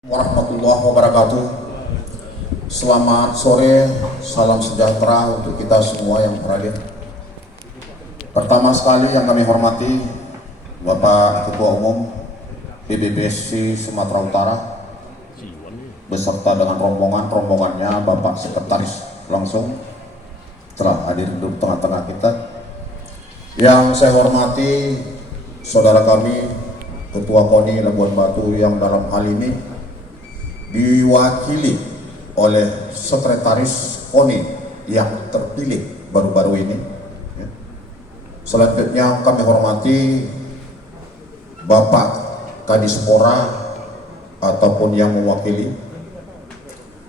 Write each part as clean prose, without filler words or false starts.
Warahmatullahi wabarakatuh. Selamat sore, salam sejahtera untuk kita semua yang hadir. Pertama sekali yang kami hormati Bapak Ketua Umum PBBSI Sumatera Utara beserta dengan rombongannya Bapak Sekretaris langsung telah hadir di tengah-tengah kita. Yang saya hormati saudara kami Ketua KONI Labuan Batu yang dalam hal ini diwakili oleh Sekretaris KONI yang terpilih baru-baru ini. Selanjutnya kami hormati Bapak Kadispora ataupun yang mewakili.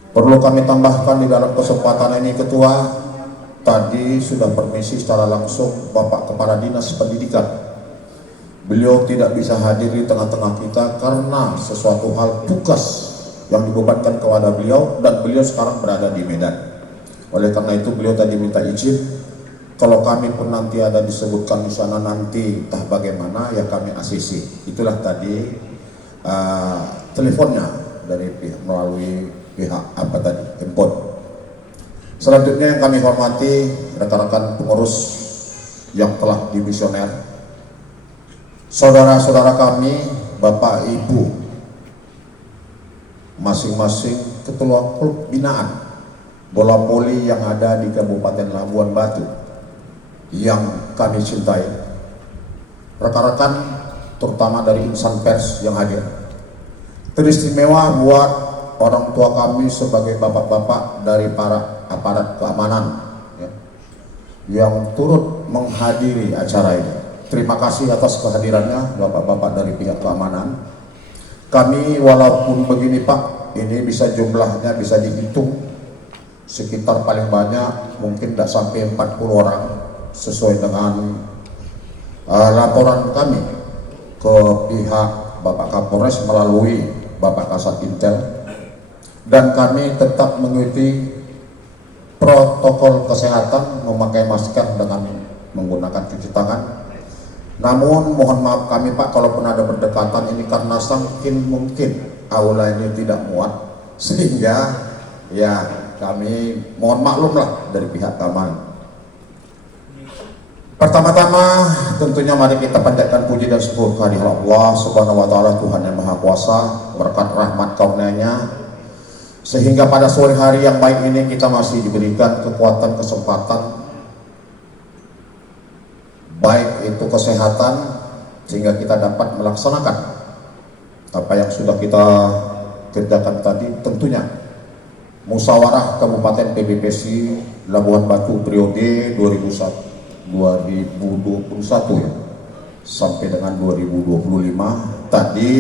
Perlu kami tambahkan di dalam kesempatan ini Ketua, tadi sudah permisi secara langsung Bapak Kepala Dinas Pendidikan. Beliau tidak bisa hadir di tengah-tengah kita karena sesuatu hal tugas yang dibebankan kepada beliau, dan beliau sekarang berada di Medan. Oleh karena itu beliau tadi minta izin, kalau kami pun nanti ada disebutkan di sana nanti entah bagaimana ya kami ACC. Itulah tadi teleponnya dari pihak melalui pihak handphone. Selanjutnya yang kami hormati rekan-rekan pengurus yang telah dimisioner, saudara-saudara kami, Bapak Ibu masing-masing ketua klub binaan bola voli yang ada di Kabupaten Labuan Batu yang kami cintai, rekan-rekan terutama dari insan pers yang hadir. Teristimewa buat orang tua kami sebagai bapak-bapak dari para aparat keamanan yang turut menghadiri acara ini. Terima kasih atas kehadirannya bapak-bapak dari pihak keamanan. Kami walaupun begini Pak, ini bisa jumlahnya bisa dihitung sekitar paling banyak mungkin tidak sampai 40 orang sesuai dengan laporan kami ke pihak Bapak Kapolres melalui Bapak Kasat Intel, dan kami tetap mengikuti protokol kesehatan, memakai masker dengan menggunakan cuci tangan. Namun mohon maaf kami Pak, kalaupun ada berdekatan ini karena saking mungkin aula ini tidak muat, sehingga ya kami mohon maklum lah dari pihak keamanan. Pertama-tama tentunya mari kita panjatkan puji dan syukur kehadirat Allah Subhanahu wa taala, Tuhan yang Maha Kuasa, berkat rahmat karunia-Nya sehingga pada sore hari yang baik ini kita masih diberikan kekuatan, kesempatan, baik itu kesehatan, sehingga kita dapat melaksanakan apa yang sudah kita kerjakan tadi. Tentunya musyawarah Kabupaten PBBSI Labuan Batu periode 2021 ya, sampai dengan 2025 tadi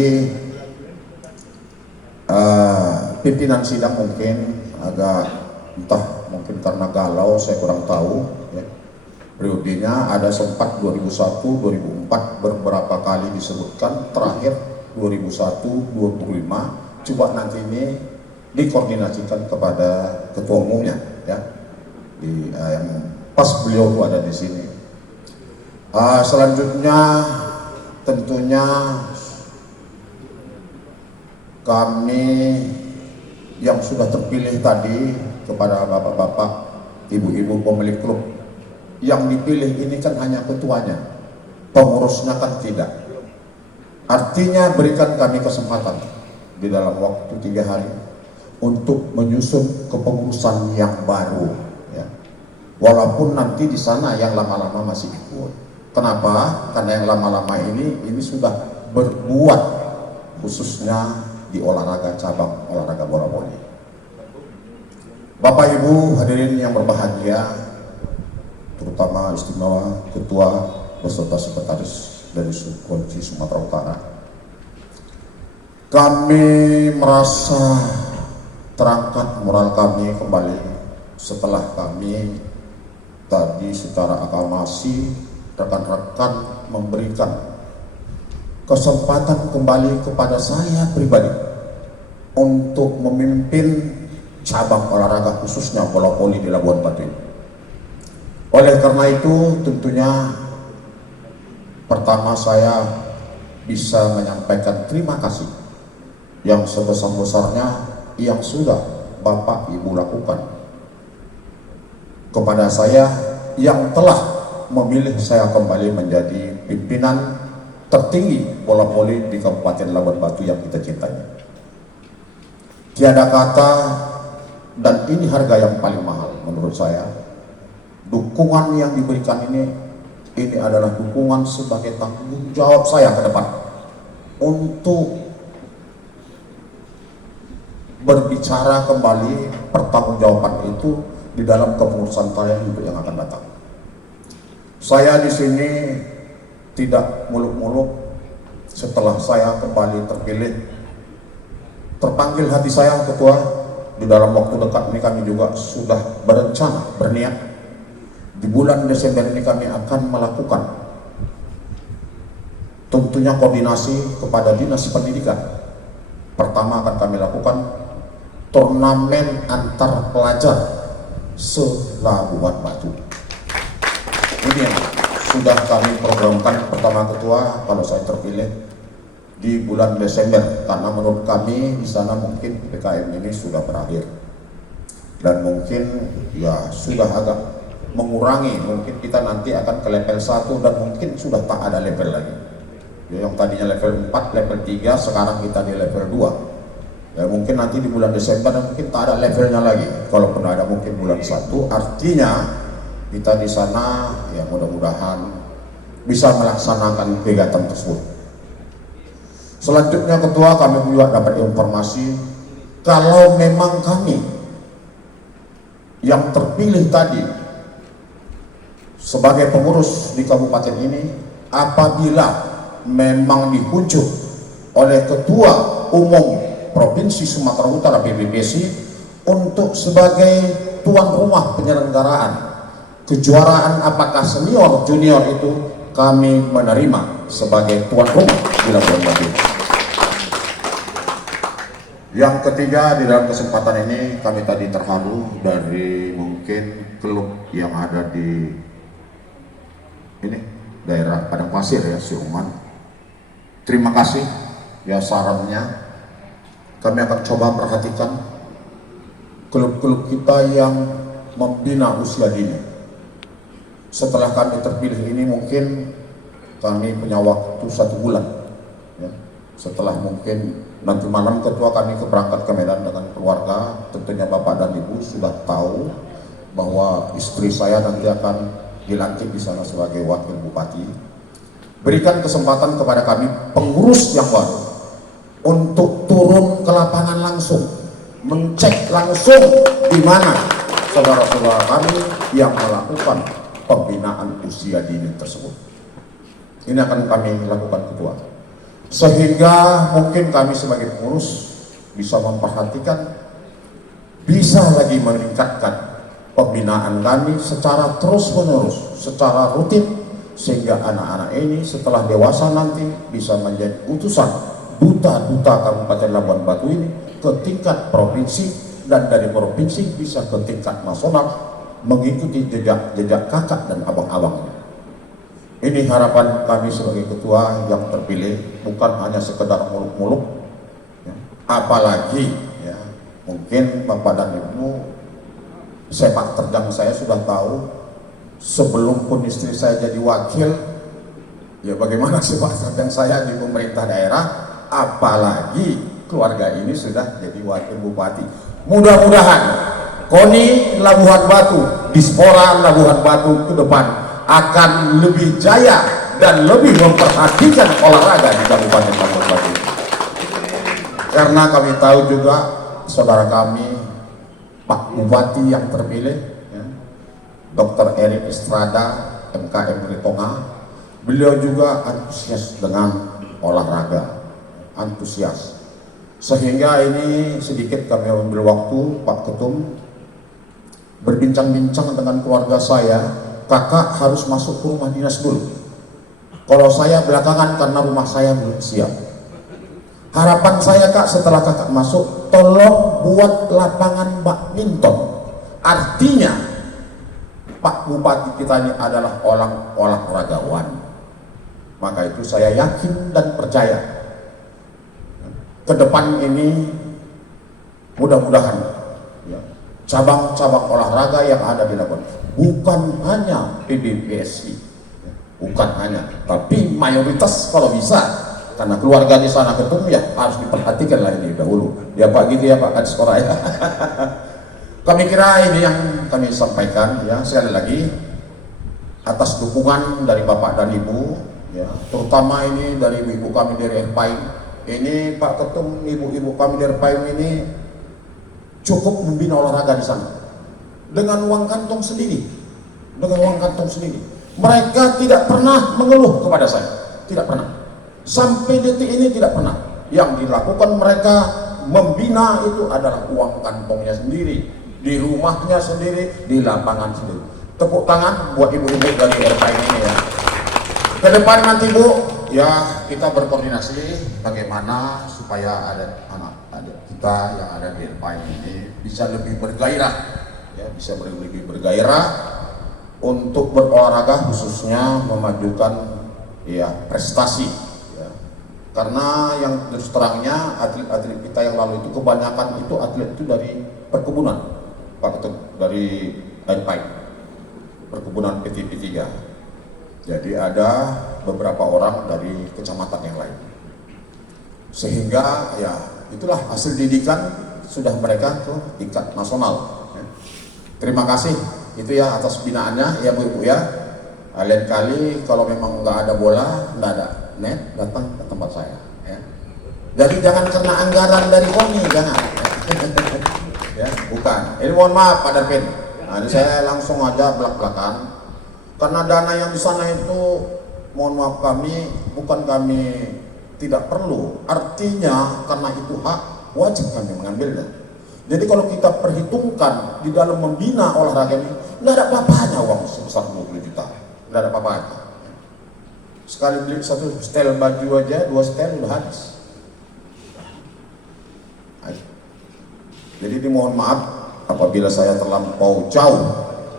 pimpinan sidang mungkin agak entah mungkin karena galau, saya kurang tahu ya. Periodenya ada sempat 2001, 2004 beberapa kali disebutkan, terakhir 2001, 2025. Coba nanti ini dikoordinasikan kepada ketua umumnya ya, yang pas beliau tuh ada di sini. Selanjutnya tentunya kami yang sudah terpilih tadi kepada bapak-bapak, ibu-ibu pemilik klub. Yang dipilih ini kan hanya ketuanya, pengurusnya kan tidak. Artinya berikan kami kesempatan di dalam waktu 3 hari untuk menyusun kepengurusan yang baru ya. Walaupun nanti di sana yang lama-lama masih ikut. Kenapa? Karena yang lama-lama ini sudah berbuat khususnya di olahraga cabang olahraga bola voli. Bapak Ibu hadirin yang berbahagia, terutama istimewa ketua beserta sekretaris dari Subkonci Sumatera Utara, kami merasa terangkat moral kami kembali setelah kami tadi secara aklamasi rekan-rekan memberikan kesempatan kembali kepada saya pribadi untuk memimpin cabang olahraga khususnya bola voli di Labuan Batu. Oleh karena itu tentunya pertama saya bisa menyampaikan terima kasih yang sebesar-besarnya yang sudah Bapak Ibu lakukan kepada saya yang telah memilih saya kembali menjadi pimpinan tertinggi bola voli di Kabupaten Labuan Batu yang kita cintai. Tiada kata, dan ini harga yang paling mahal menurut saya. Dukungan yang diberikan ini adalah dukungan sebagai tanggung jawab saya ke depan untuk berbicara kembali pertanggungjawaban itu di dalam kepengurusan saya untuk yang akan datang. Saya di sini tidak muluk-muluk. Setelah saya kembali terpilih, terpanggil hati saya, Ketua, di dalam waktu dekat ini kami juga sudah berencana, berniat di bulan Desember ini kami akan melakukan tentunya koordinasi kepada Dinas Pendidikan. Pertama akan kami lakukan turnamen antar pelajar se-Labuan Batu. Ini yang sudah kami programkan pertama, Ketua, kalau saya terpilih di bulan Desember, karena menurut kami di sana mungkin PPKM ini sudah berakhir dan mungkin ya sudah agak mengurangi, mungkin kita nanti akan ke level 1 dan mungkin sudah tak ada level lagi ya, yang tadinya level 4, level 3, sekarang kita di level 2 ya, mungkin nanti di bulan Desember mungkin tak ada levelnya lagi, kalaupun ada mungkin bulan 1, artinya kita di sana ya mudah-mudahan bisa melaksanakan kegiatan tersebut. Selanjutnya, Ketua, kami juga dapat informasi kalau memang kami yang terpilih tadi sebagai pengurus di kabupaten ini, apabila memang dipujuk oleh Ketua Umum Provinsi Sumatera Utara PBPSI untuk sebagai tuan rumah penyelenggaraan kejuaraan apakah senior junior itu, kami menerima sebagai tuan rumah di Labuan Batu. Yang ketiga, di dalam kesempatan ini kami tadi terharu dari mungkin klub yang ada di ini daerah Padang Pasir ya, Siuman. Terima kasih ya sarannya. Kami akan coba perhatikan klub-klub kita yang membina usia dini. Setelah kami terpilih ini mungkin kami punya waktu 1 bulan ya. Setelah mungkin nanti malam, Ketua, kami berangkat ke Medan dengan keluarga. Tentunya Bapak dan Ibu sudah tahu bahwa istri saya nanti akan dilantik di sana sebagai wakil bupati. Berikan kesempatan kepada kami pengurus yang baru untuk turun ke lapangan langsung, mencek langsung di mana saudara-saudara kami yang melakukan pembinaan usia dini tersebut. Ini akan kami lakukan, Ketua, sehingga mungkin kami sebagai pengurus bisa memperhatikan, bisa lagi meningkatkan pembinaan kami secara terus-menerus, secara rutin, sehingga anak-anak ini setelah dewasa nanti bisa menjadi utusan duta-duta Kabupaten Labuan Batu ini ke tingkat provinsi, dan dari provinsi bisa ke tingkat nasional, mengikuti jejak kakak dan abang-abangnya. Ini harapan kami sebagai ketua yang terpilih, bukan hanya sekedar muluk-muluk ya. Apalagi ya, mungkin Bapak dan Ibu sepak terjang saya sudah tahu, sebelum pun istri saya jadi wakil ya, bagaimana sepak terjang saya di pemerintah daerah, apalagi keluarga ini sudah jadi wakil bupati. Mudah-mudahan KONI Labuhan Batu, Dispora Labuhan Batu ke depan akan lebih jaya dan lebih memperhatikan olahraga di Kabupaten Labuhan Batu. Karena kami tahu juga saudara kami Pak Bupati yang terpilih ya, Dr. Erik Estrada MKM Ritonga, beliau juga antusias dengan olahraga, antusias. Sehingga ini sedikit kami ambil waktu, Pak Ketum, berbincang-bincang dengan keluarga saya. Kakak harus masuk ke rumah dinas dulu. Kalau saya belakangan karena rumah saya belum siap. Harapan saya, Kak, setelah kakak masuk, tolong buat lapangan badminton. Artinya Pak Bupati kita ini adalah orang olahragawan. Maka itu saya yakin dan percaya ke depan ini mudah-mudahan ya, cabang-cabang olahraga yang ada di Labuan bukan hanya PBPSI, ya, bukan hanya, tapi mayoritas kalau bisa, karena keluarga di sana ketemu ya harus diperhatikan lah ini dahulu. Ya Pak gitu ya Pak Kadis-Kora ya. Kami kira ini yang kami sampaikan ya, sekali lagi atas dukungan dari Bapak dan Ibu ya, terutama ini dari ibu kami dari RPAI. Ini Pak Ketum, ibu-ibu kami dari RPAI ini cukup membina olahraga di sana dengan uang kantong sendiri, Mereka tidak pernah mengeluh kepada saya, tidak pernah. Sampai detik ini tidak pernah. Yang dilakukan mereka membina itu adalah uang kantongnya sendiri, di rumahnya sendiri, di lapangan sendiri. Tepuk tangan buat ibu-ibu dari RPAI ini ya. Ke depan nanti Bu, ya kita berkoordinasi bagaimana supaya ada anak-adik kita yang ada di RPAI ini bisa lebih bergairah, ya, bisa lebih bergairah untuk berolahraga, khususnya memajukan ya prestasi. Ya. Karena yang terus terangnya atlet-atlet kita yang lalu itu kebanyakan itu atlet itu dari perkebunan, Pak Ketum, dari RPAI, perkebunan PT3. Jadi ada beberapa orang dari kecamatan yang lain, sehingga ya itulah hasil didikan sudah mereka ke tingkat nasional. Terima kasih itu ya atas binaannya ya Bu-ibu ya. Lain kali kalau memang nggak ada bola, nggak ada net, datang ke tempat saya ya. Jadi jangan kena anggaran dari KONI, jangan. Ya, bukan. Ini mohon maaf Pak Darpin. Nah, ini saya langsung aja belak-belakan. Karena dana yang di sana itu, mohon maaf bukan kami tidak perlu. Artinya karena itu hak, wajib kami mengambilnya. Jadi kalau kita perhitungkan di dalam membina olahraga ini, nggak ada apa-apanya uang sebesar 20 juta. Nggak ada apa-apanya. Sekali beli satu setel baju aja, 2 setel udah habis. Jadi dimohon maaf apabila saya terlampau jauh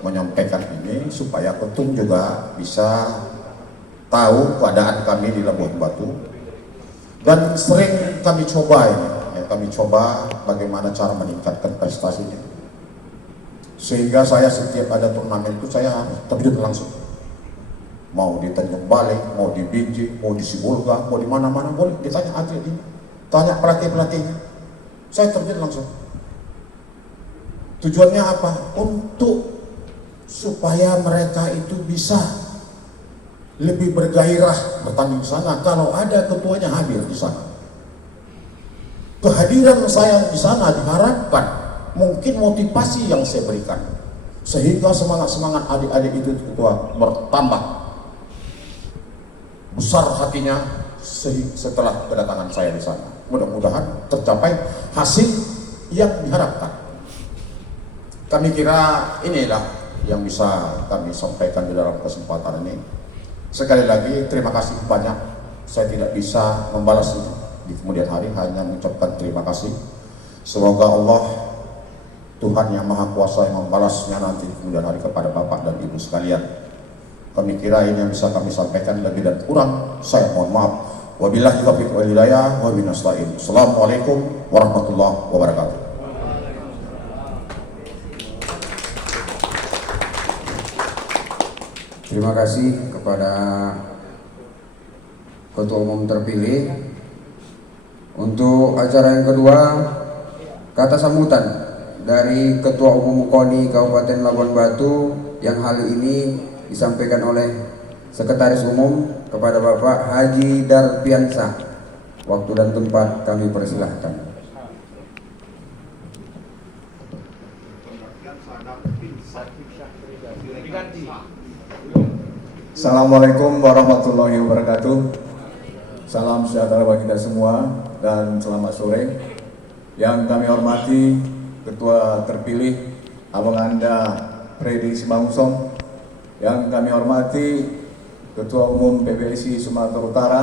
menyampaikan ini, supaya Ketum juga bisa tahu keadaan kami di Labuan Batu. Dan sering kami coba ini, ya, kami coba bagaimana cara meningkatkan prestasinya. Sehingga saya setiap ada turnamen itu saya terjun langsung. Mau di Tanjung Balai, mau di Binjai, mau di Sibolga, mau di mana-mana boleh ditanya atlet ini, tanya pelatih-pelatihnya. Saya terjun langsung. Tujuannya apa? Untuk supaya mereka itu bisa lebih bergairah bertanding di sana. Kalau ada ketuanya hadir di sana, kehadiran saya di sana diharapkan mungkin motivasi yang saya berikan sehingga semangat adik-adik itu ketua bertambah besar hatinya setelah kedatangan saya di sana. Mudah-mudahan tercapai hasil yang diharapkan. Kami kira inilah yang bisa kami sampaikan di dalam kesempatan ini. Sekali lagi terima kasih banyak. Saya tidak bisa membalas itu di kemudian hari, hanya mengucapkan terima kasih. Semoga Allah Tuhan yang Maha Kuasa yang membalasnya nanti di kemudian hari kepada Bapak dan Ibu sekalian. Kami kira ini yang bisa kami sampaikan, lebih dan kurang saya mohon maaf. Wabillahi taufiq wal hidayah wa billahi nasta'in. Assalamualaikum warahmatullahi wabarakatuh. Terima kasih kepada Ketua Umum terpilih. Untuk acara yang kedua, kata sambutan dari Ketua Umum KONI Kabupaten Labuan Batu yang hal ini disampaikan oleh Sekretaris Umum kepada Bapak Haji Darpiansah. Waktu dan tempat kami persilahkan. Assalamualaikum warahmatullahi wabarakatuh. Salam sejahtera bagi kita semua dan selamat sore. Yang kami hormati Ketua terpilih Abang Anda Freddy Simangunsong, yang kami hormati Ketua Umum PBSI Sumatera Utara,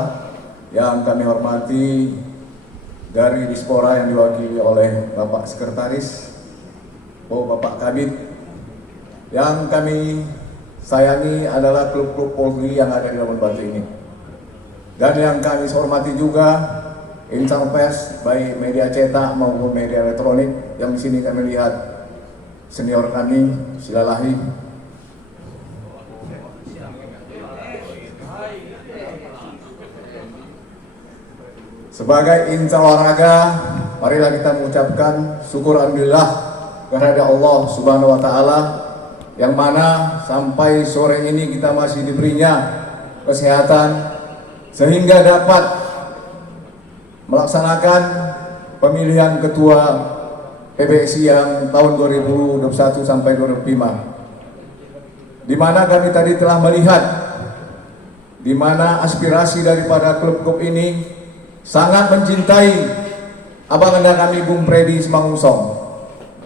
yang kami hormati dari Dispora yang diwakili oleh Bapak Sekretaris, Bapak Kabid, yang kami sayangi adalah klub-klub Polri yang ada di Labuan Batu ini. Dan yang kami hormati juga insan pers baik media cetak maupun media elektronik yang di sini kami lihat senior kami Silalahi. Sebagai insan olahraga, marilah kita mengucapkan syukur alhamdulillah kepada Allah Subhanahu wa taala yang mana sampai sore ini kita masih diberinya kesehatan sehingga dapat melaksanakan pemilihan ketua PBSI yang tahun 2021 sampai 2025, di mana kami tadi telah melihat di mana aspirasi daripada klub-klub ini sangat mencintai abang-abang kami Bung Freddy Simangunsong.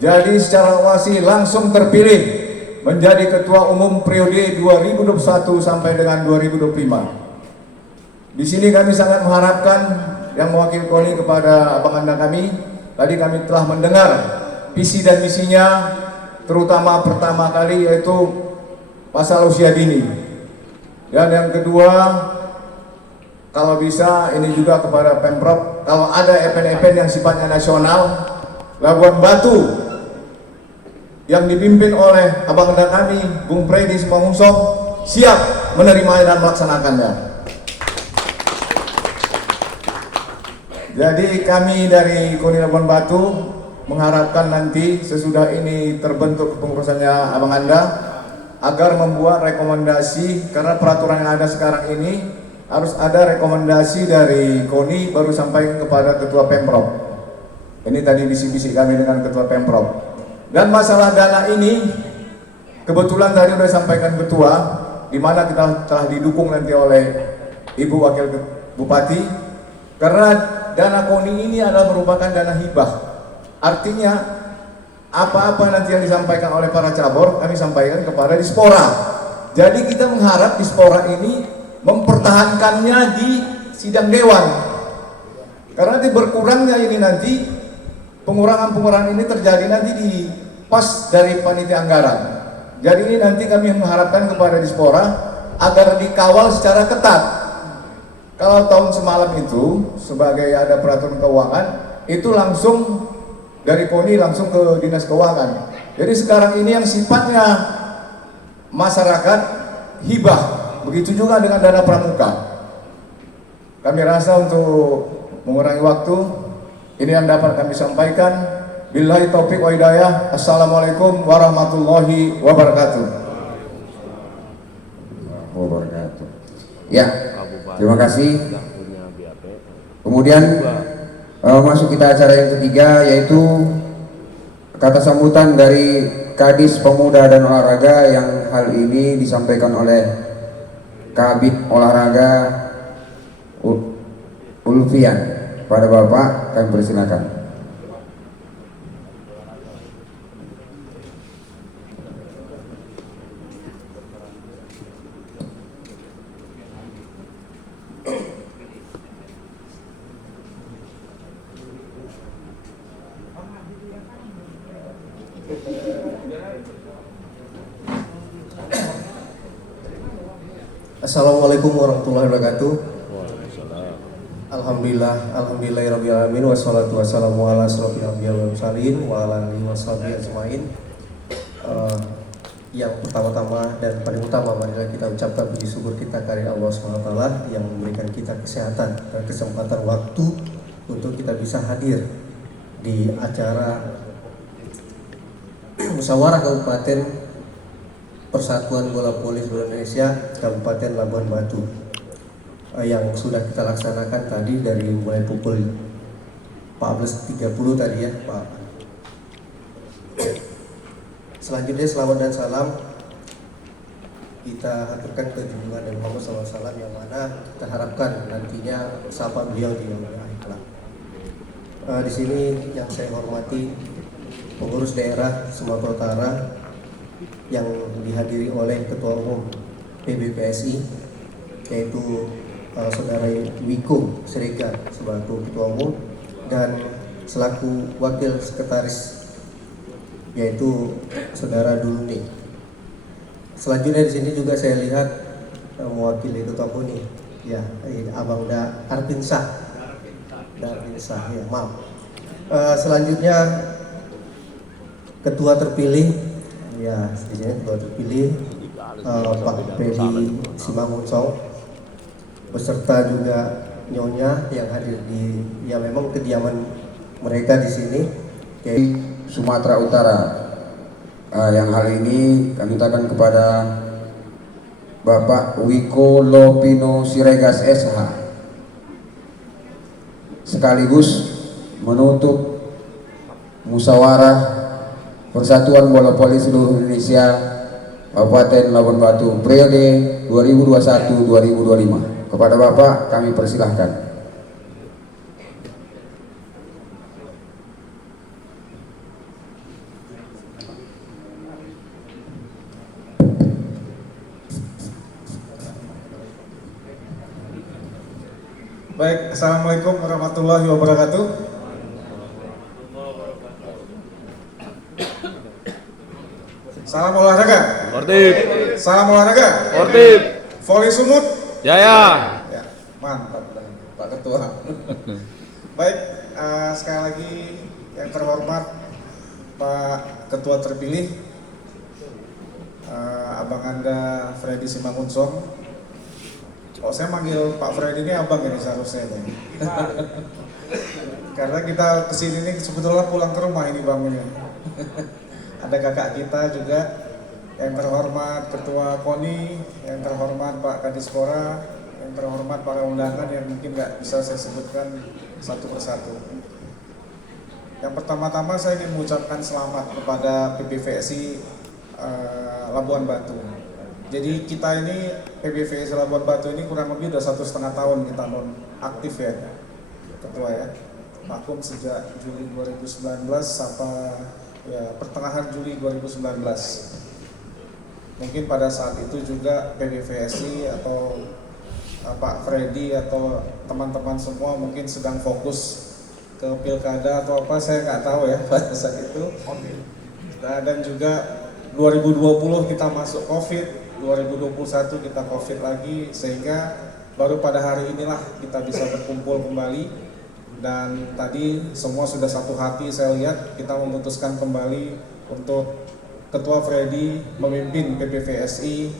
Jadi secara wasi langsung terpilih menjadi ketua umum periode 2021 sampai dengan 2025. Di sini kami sangat mengharapkan yang mewakili KONI kepada abang-abang kami. Tadi kami telah mendengar visi dan misinya, terutama pertama kali yaitu masalah usia dini. Dan yang kedua, kalau bisa ini juga kepada Pemprov, kalau ada event-event yang sifatnya nasional, Labuan Batu yang dipimpin oleh abang-abang kami Bung Freddy Simangunsong siap menerima dan melaksanakannya. Jadi kami dari KONI Labuan Batu mengharapkan nanti sesudah ini terbentuk kepengurusannya abang Anda agar membuat rekomendasi, karena peraturan yang ada sekarang ini harus ada rekomendasi dari KONI baru sampai kepada Ketua Pemprov. Ini tadi bisik-bisik kami dengan Ketua Pemprov. Dan masalah dana ini kebetulan tadi sudah disampaikan Ketua, di mana kita telah didukung nanti oleh Ibu Wakil Bupati, karena dana KONI ini adalah merupakan dana hibah. Artinya apa-apa nanti yang disampaikan oleh para cabur kami sampaikan kepada Dispora. Jadi kita mengharap Dispora ini mempertahankannya di sidang dewan, karena nanti berkurangnya ini nanti pengurangan ini terjadi nanti di pas dari panitia anggaran. Jadi ini nanti kami mengharapkan kepada Dispora agar dikawal secara ketat. Kalau tahun semalam itu sebagai ada peraturan keuangan itu langsung dari KONI langsung ke Dinas Keuangan. Jadi sekarang ini yang sifatnya masyarakat hibah. Begitu juga dengan dana pramuka. Kami rasa untuk mengurangi waktu, ini yang dapat kami sampaikan. Billahi taufiq wa hidayah. Assalamualaikum warahmatullahi wabarakatuh. Ya, terima kasih. Kemudian masuk kita acara yang ketiga, yaitu kata sambutan dari Kadis Pemuda dan Olahraga yang hal ini disampaikan oleh Kabid Olahraga Ulfian. Pada Bapak kami persilakan. Assalamualaikum warahmatullahi wabarakatuh. Alhamdulillahirabbil alamin wassalatu wassalamu ala asrofil anbiya'i wal mursalin wa ala alihi washabihi ajmain. Yang pertama-tama dan paling utama, marilah kita ucapkan puji syukur kita kepada Allah SWT yang memberikan kita kesehatan dan kesempatan waktu untuk kita bisa hadir di acara Musyawarah Kabupaten Persatuan Bola Voli Seluruh Indonesia Kabupaten Labuan Batu yang sudah kita laksanakan tadi dari mulai pukul 14.30 tadi ya Pak. Selanjutnya selamat dan salam kita haturkan ke junjungan Nabi Muhammad SAW yang mana kita harapkan nantinya sapa beliau di yaumil akhir. Di sini yang saya hormati pengurus daerah Sumatera Utara yang dihadiri oleh Ketua Umum PBPSI yaitu Saudara Wiko Siregar sebagai Ketua Umum dan selaku Wakil Sekretaris yaitu Saudara Duluni. Selanjutnya di sini juga saya lihat mewakili Ketua KONI ya Abang Da Artinsah dari sah ya, maaf. Selanjutnya ketua terpilih, ya di sini ketua terpilih Pak Freddy Simangunsong beserta juga Nyonya yang hadir di, ya memang kediaman mereka di sini. Sumatera Utara. Yang hal ini kami mintakan kepada Bapak Wiko Lopino Siregas SH sekaligus menutup musyawarah Persatuan Bola Voli seluruh Indonesia Kabupaten Labuan Batu periode 2021-2025. Kepada Bapak kami persilahkan. Baik, Assalamualaikum warahmatullahi wabarakatuh. Salam olahraga. Sportif. Salam olahraga. Sportif. Voli Sumut. Jaya. Ya, mantap Pak Ketua. Baik, sekali lagi yang terhormat Pak Ketua terpilih, Abang Anda Freddy Simangunsong. Oh, saya manggil Pak Freddy ini abang ini seharusnya ini. Karena kita kesini ini sebetulnya pulang ke rumah ini bang ini. Ada kakak kita juga yang terhormat Ketua KONI, yang terhormat Pak Kadispora, yang terhormat para undangan yang mungkin nggak bisa saya sebutkan satu persatu. Yang pertama-tama saya ingin mengucapkan selamat kepada PBVSI Labuan Batu. Jadi kita ini PBVSI Labuan Batu ini kurang lebih udah 1,5 tahun kita non aktif ya, Ketua ya. Vakum sejak Juli 2019 sampai ya pertengahan Juli 2019. Mungkin pada saat itu juga PBVSI atau Pak Freddy atau teman-teman semua mungkin sedang fokus ke pilkada atau apa, saya nggak tahu ya pada saat itu. Nah, dan juga 2020 kita masuk COVID. 2021 kita COVID lagi, sehingga baru pada hari inilah kita bisa berkumpul kembali. Dan tadi semua sudah satu hati, saya lihat kita memutuskan kembali untuk Ketua Freddy memimpin PBVSI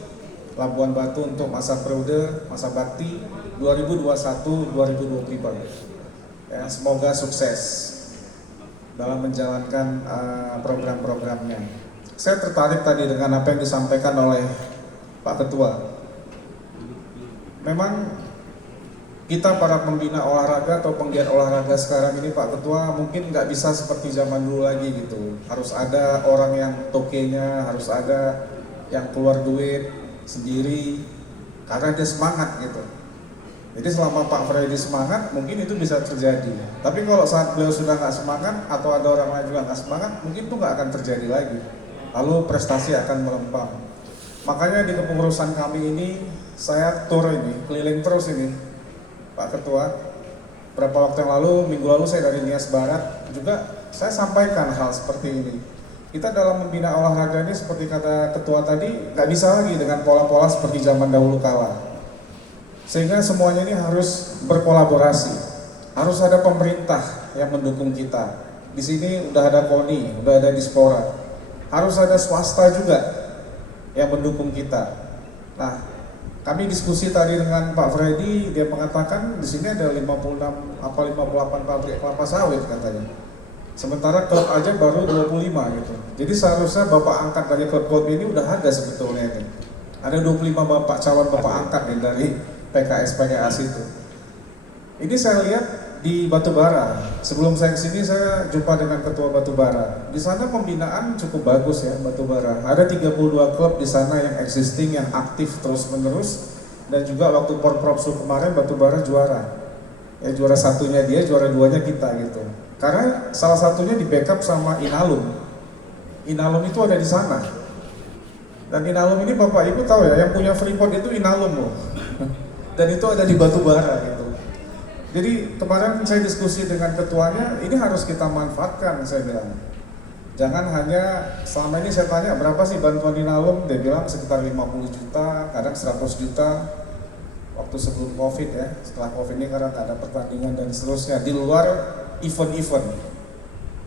Labuan Batu untuk masa periode, masa bakti 2021-2025. Ya, semoga sukses dalam menjalankan program-programnya. Saya tertarik tadi dengan apa yang disampaikan oleh Pak Ketua. Memang kita para pembina olahraga atau penggiat olahraga sekarang ini Pak Ketua mungkin nggak bisa seperti zaman dulu lagi gitu. Harus ada orang yang tokenya, harus ada yang keluar duit sendiri karena dia semangat gitu. Jadi selama Pak Freddy semangat mungkin itu bisa terjadi. Tapi kalau saat beliau sudah nggak semangat atau ada orang lain juga nggak semangat, mungkin itu nggak akan terjadi lagi. Lalu prestasi akan melempem. Makanya di kepengurusan kami ini saya tur ini, keliling terus ini Pak Ketua. Berapa waktu yang lalu, minggu lalu saya dari Nias Barat juga saya sampaikan hal seperti ini. Kita dalam membina olahraga ini seperti kata Ketua tadi, nggak bisa lagi dengan pola-pola seperti zaman dahulu kala. Sehingga semuanya ini harus berkolaborasi. Harus ada pemerintah yang mendukung kita. Di sini udah ada KONI, udah ada Dispora. Harus ada swasta juga yang mendukung kita. Nah, kami diskusi tadi dengan Pak Freddy, dia mengatakan di sini ada 58 pabrik kelapa sawit katanya. Sementara klub aja baru 25 gitu. Jadi seharusnya bapak angkat dari klub ini udah ada sebetulnya ini. Ada 25 calon bapak angkat nih dari PKS itu. Ini saya lihat di Batubara. Sebelum saya kesini saya jumpa dengan Ketua Batubara. Di sana pembinaan cukup bagus ya Batubara. Ada 32 klub di sana yang existing, yang aktif terus menerus. Dan juga waktu Porprov kemarin Batubara juara. Ya juara satunya dia, juara duanya kita gitu. Karena salah satunya di backup sama Inalum. Inalum itu ada di sana. Dan Inalum ini Bapak Ibu tahu ya, yang punya Freeport itu Inalum loh. Dan itu ada di Batubara gitu. Jadi kemarin saya diskusi dengan ketuanya, ini harus kita manfaatkan saya bilang. Jangan hanya, selama ini saya tanya berapa sih bantuan Inalum, dia bilang sekitar 50 juta, kadang 100 juta. waktu sebelum COVID ya. Setelah COVID ini karena nggak ada pertandingan dan seterusnya di luar event-event.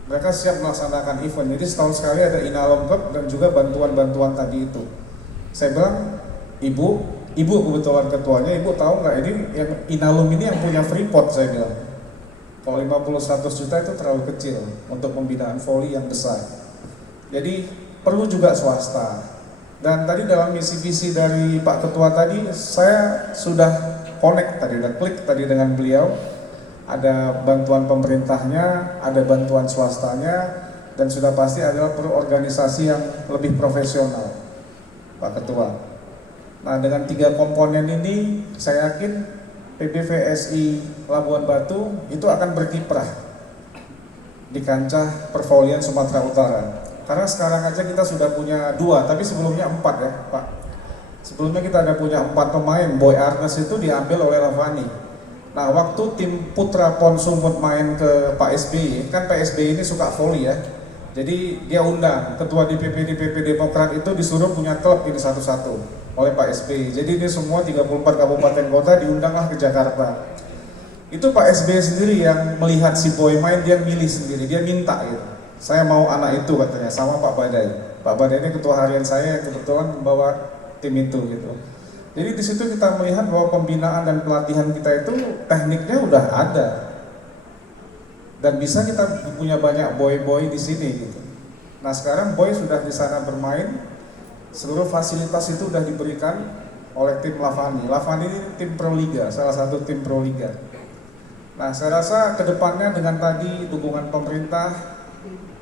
Mereka siap melaksanakan event. Jadi setahun sekali ada Inalum Cup dan juga bantuan-bantuan tadi itu. Saya bilang, ibu kebetulan ketuanya, ibu tahu nggak ini yang Inalum ini yang punya Freeport, saya bilang. Kalau 51 juta itu terlalu kecil untuk pembinaan voli yang besar. Jadi perlu juga swasta. Dan tadi dalam misi visi dari Pak Ketua tadi, saya sudah connect tadi, udah klik tadi dengan beliau. Ada bantuan pemerintahnya, ada bantuan swastanya, dan sudah pasti adalah perlu organisasi yang lebih profesional, Pak Ketua. Nah, dengan 3 komponen ini, saya yakin PBVSI Labuan Batu itu akan berkiprah di kancah pervolian Sumatera Utara. Karena sekarang aja kita sudah punya 2, tapi sebelumnya 4 ya, Pak. Sebelumnya kita ada punya 4 pemain. Boy Arnes itu diambil oleh Lavani. Nah, waktu tim Putra Pon Sumut main ke Pak SBY, kan Pak SBY ini suka voli ya. Jadi dia undang ketua DPP Demokrat itu disuruh punya klub ini satu-satu oleh Pak SBY. Jadi ini semua 34 kabupaten kota diundanglah ke Jakarta. Itu Pak SBY sendiri yang melihat si Boy main, dia milih sendiri, dia minta gitu. Saya mau anak itu katanya, sama Pak Badai. Pak Badai ini ketua harian saya yang kebetulan membawa tim itu gitu. Jadi di situ kita melihat bahwa pembinaan dan pelatihan kita itu tekniknya udah ada. Dan bisa kita punya banyak boy-boy di sini gitu. Nah, sekarang boy sudah di sana bermain, seluruh fasilitas itu sudah diberikan oleh tim Lavani. Lavani ini tim Proliga, salah satu tim Proliga. Nah, saya rasa kedepannya dengan tadi dukungan pemerintah,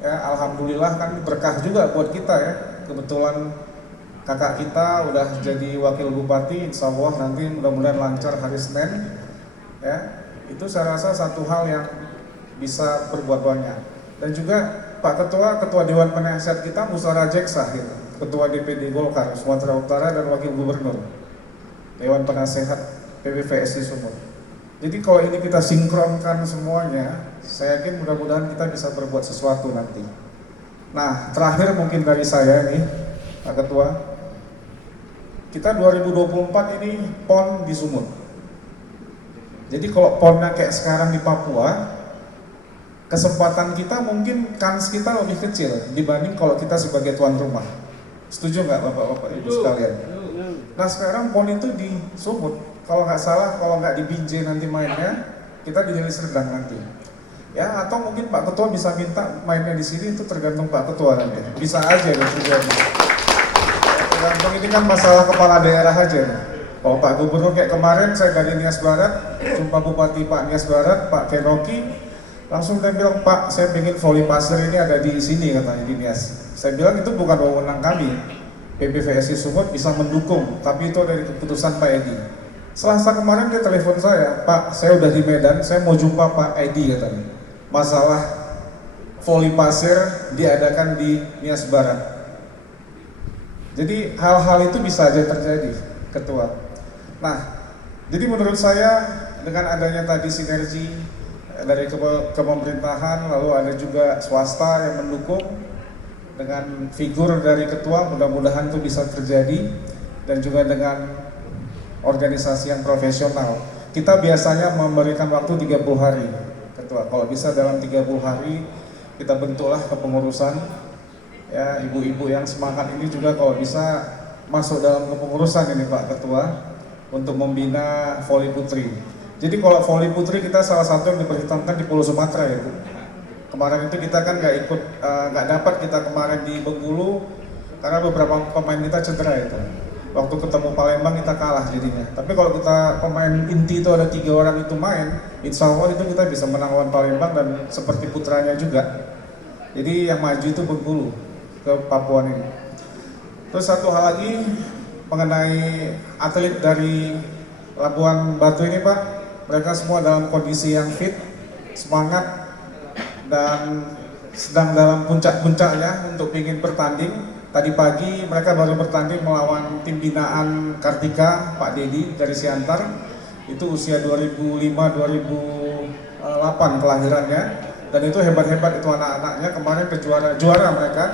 ya alhamdulillah kan berkah juga buat kita ya. Kebetulan kakak kita udah jadi wakil bupati, insya Allah nanti mudah-mudahan lancar hari Senin. Ya, itu saya rasa satu hal yang bisa berbuat banyak. Dan juga Pak Ketua Dewan Penasihat kita Musara Jeksa gitu. Ketua DPD Golkar Sumatera Utara dan Wakil Gubernur Dewan Penasehat PBVSI Sumut. Jadi kalau ini kita sinkronkan semuanya, saya yakin mudah-mudahan kita bisa berbuat sesuatu nanti. Nah, terakhir mungkin dari saya nih, Pak Ketua, kita 2024 ini PON di Sumut. Jadi kalau PON-nya kayak sekarang di Papua, kesempatan kita mungkin kans kita lebih kecil dibanding kalau kita sebagai tuan rumah. Setuju nggak Bapak-Bapak Ibu sekalian? Nah, sekarang PON itu di Sumut. Kalau nggak salah, kalau nggak di Binjai nanti mainnya, kita di Deli Serdang nanti. Ya, atau mungkin Pak Ketua bisa minta mainnya di sini, itu tergantung Pak Ketua nanti. Bisa aja ya terjadi. Tergantung, ini kan masalah kepala daerah aja. Kalau Pak Gubernur kayak kemarin, saya dari Nias Barat, jumpa Bupati Pak Nias Barat, Pak Kenoki, langsung dia bilang, Pak, saya ingin voli pasir ini ada di sini katanya di Nias. Saya bilang itu bukan wewenang kami. PBVSI Sumut bisa mendukung, tapi itu dari keputusan Pak Edi. Selasa kemarin dia telepon saya, Pak, saya udah di Medan, saya mau jumpa Pak Edi katanya. Masalah voli pasir diadakan di Nias Barat. Jadi hal-hal itu bisa aja terjadi, Ketua. Nah, jadi menurut saya dengan adanya tadi sinergi dari pemerintahan, lalu ada juga swasta yang mendukung dengan figur dari Ketua, mudah-mudahan itu bisa terjadi, dan juga dengan organisasi yang profesional. Kita biasanya memberikan waktu 30 hari, Ketua. Kalau bisa dalam 30 hari kita bentuklah kepengurusan. Ya, ibu-ibu yang semangat ini juga kalau bisa masuk dalam kepengurusan ini Pak Ketua untuk membina voli putri. Jadi kalau voli putri kita salah satu yang diperhitungkan di Pulau Sumatera ya Bu. Kemarin itu kita kan nggak dapat kita kemarin di Bengkulu karena beberapa pemain kita cedera itu. Waktu ketemu Palembang kita kalah jadinya. Tapi kalau kita pemain inti itu ada 3 orang itu main, insya Allah itu kita bisa menang lawan Palembang dan seperti putranya juga. Jadi yang maju itu Bengkulu ke Papua ini. Terus satu hal lagi mengenai atlet dari Labuan Batu ini Pak, mereka semua dalam kondisi yang fit, semangat, dan sedang dalam puncak-puncaknya untuk ingin bertanding. Tadi pagi mereka baru bertanding melawan tim binaan Kartika, Pak Dedi dari Siantar. Itu usia 2005-2008 kelahirannya. Dan itu hebat-hebat itu anak-anaknya, kemarin juara mereka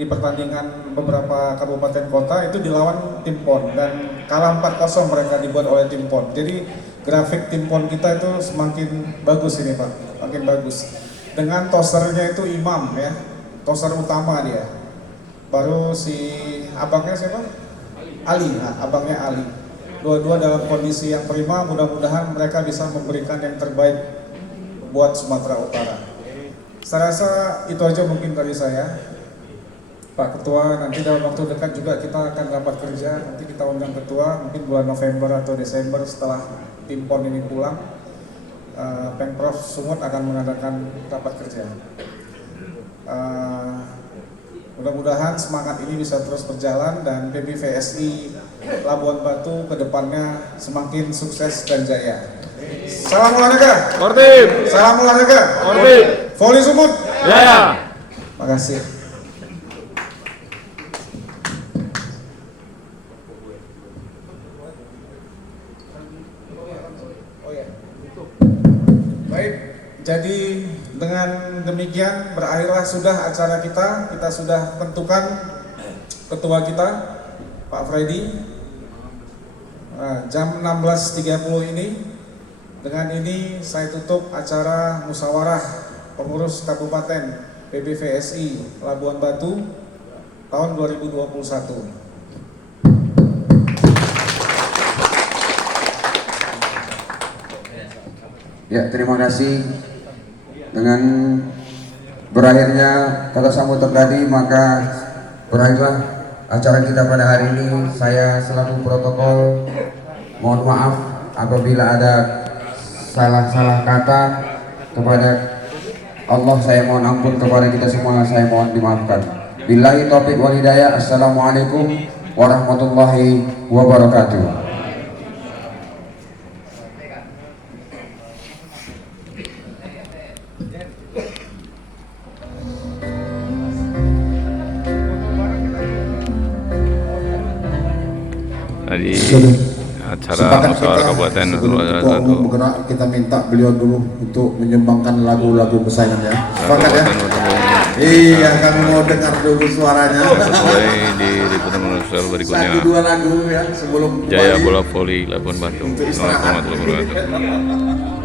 di pertandingan beberapa kabupaten kota itu dilawan tim PON dan kalah 4-0 mereka dibuat oleh tim PON. Jadi grafik tim PON kita itu semakin bagus ini Pak, makin bagus. Dengan tosernya itu Imam ya, toser utama dia. Baru si abangnya siapa? Ali, abangnya Ali. Dua-dua dalam kondisi yang prima, mudah-mudahan mereka bisa memberikan yang terbaik buat Sumatera Utara. Saya rasa itu aja mungkin dari saya. Pak Ketua, nanti dalam waktu dekat juga kita akan rapat kerja, nanti kita undang Ketua, mungkin bulan November atau Desember setelah tim PON ini pulang, Pemprov Sumut akan mengadakan rapat kerja. Mudah-mudahan semangat ini bisa terus berjalan dan PBVSI Labuan Batu ke depannya semakin sukses dan jaya. Salam olahraga. Sportif. Salam olahraga. Sportif. Voli Sumut. Jaya. Makasih. Baik, jadi dengan demikian berakhirlah sudah acara kita. Kita sudah tentukan ketua kita, Pak Freddy. Jam 16.30 ini. Dengan ini saya tutup acara musyawarah pengurus Kabupaten PBVSI Labuan Batu tahun 2021. Ya, terima kasih. Dengan berakhirnya kata sambutan tadi, maka berakhirlah acara kita pada hari ini. Saya selaku protokol mohon maaf apabila ada salah-salah kata. Kepada Allah saya mohon ampun, kepada kita semua saya mohon dimaafkan. Billahi taufiq wal hidayah. Assalamualaikum warahmatullahi wabarakatuh. Tadi acara Sepakat musyawarah kita, kabupaten sebelum Ketua Umum bergerak, kita minta beliau dulu untuk menyumbangkan lagu-lagu kesayangannya. Sepakat ya? Iya, kami mau dengar dulu suaranya. Sesuai di liputan nasional berikutnya. 1-2 lagu ya sebelum Jaya kembali Bola Voli Labuan Batu. untuk istirahat. Assalamualaikum warahmatullahi wabarakatuh.